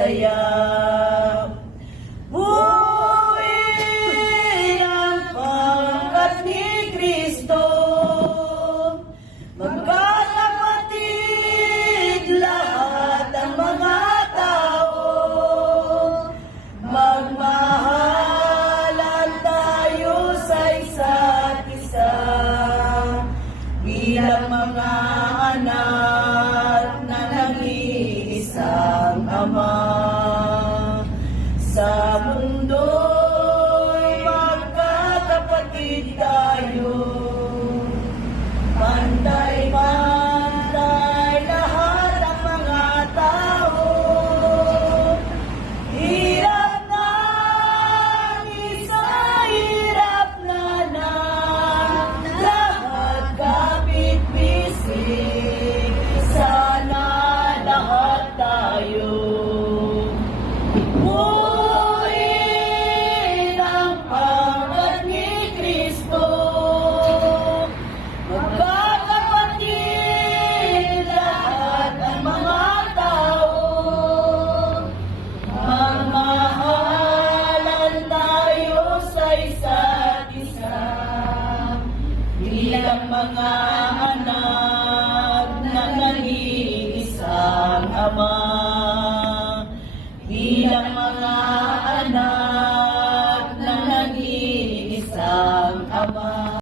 saya. Buhay ang pangkat ni Kristo, magkakapatid lahat ang mga tao, magmahalan tayo sa isa't isa, bilang mga anak na nag-iisang Ama. Sa mundo'y magkakapatid tayo, pantay-pantay lahat ang mga tao. Hirap na isa, hirap na lahat kapit-bisig, sana lahat tayo. Buhay ang pangkat ni Kristo, magkakapatid lahat ang mga tao, magmahalan tayo sa isa't isa, bilang mga anak na nag-iisang Ama.